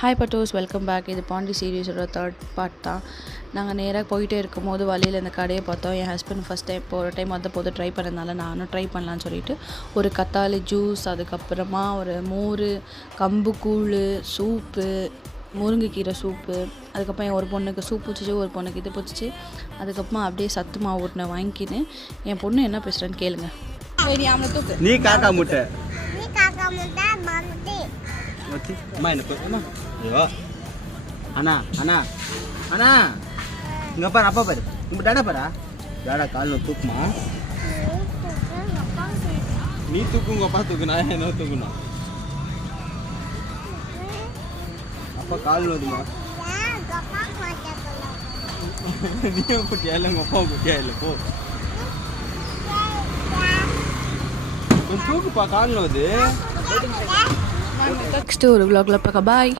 Hi பட்டோஸ், welcome back. இது Pandi சீரீஸோட 3rd part தான். நாங்கள் நேராக போயிட்டே இருக்கும்போது வழியில் இந்த கடையை பார்த்தோம். என் ஹஸ்பண்ட் ஃபஸ்ட் டைம் ஒரு டைம் வந்த போது ட்ரை பண்ணதுனால நானும் ட்ரை பண்ணலான்னு சொல்லிட்டு ஒரு கத்தாழி ஜூஸ், அதுக்கப்புறமா ஒரு மோர், கம்பு கூழ், சூப்பு, முருங்கைக்கீரை சூப்பு, அதுக்கப்புறம் ஒரு பொண்ணுக்கு சூப் பிடிச்சிச்சு, ஒரு பொண்ணுக்கு இது பிடிச்சிச்சு. அதுக்கப்புறமா அப்படியே சத்து மாவு ஊட்டின வாங்கிக்கின்னு என் பொண்ணு என்ன பேசுகிறேன்னு கேளுங்க. நீ காக்கா முட்டை அம்மா எனக்கு ஐயோ அண்ணா அண்ணா அண்ணா இங்கே பாரு, அப்பா பாரு, இப்போ டாடா பாரா, டாடா காலில் தூக்குமா, நீ தூக்கு, உங்கள் அப்பா தூக்கு, நான் என்ன தூக்குனா, அப்பா கால் வருமா, நீயும் குட்டியா இல்லை உங்கள் அப்பா குட்டியா இல்லை, போ தூக்குப்பா, காலில் வருது. நெக்ஸ்ட்டு ஒரு vlogல பார்க்க. பாய்.